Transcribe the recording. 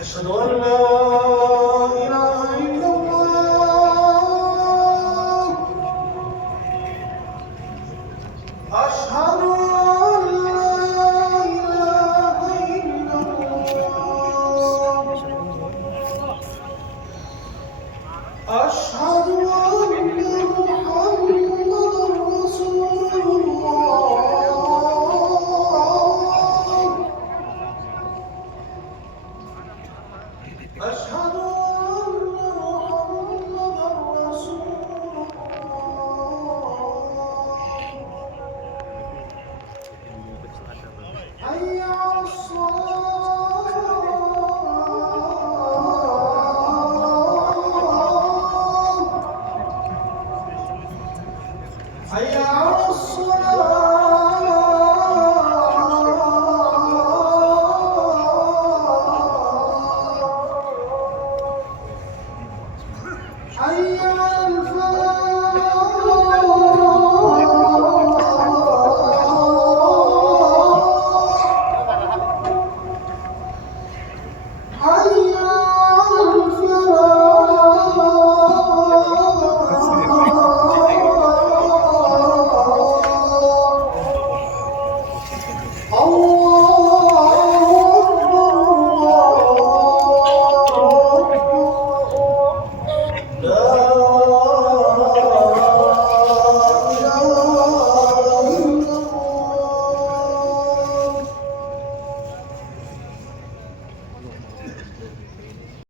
أشهد أن لا إله إلا الله أشهد أن لا إله إلا الله أشهد أن محمدا رسول الله أشهد أن محمدا رسول الله حي على الصلاة حي على الصلاة حي على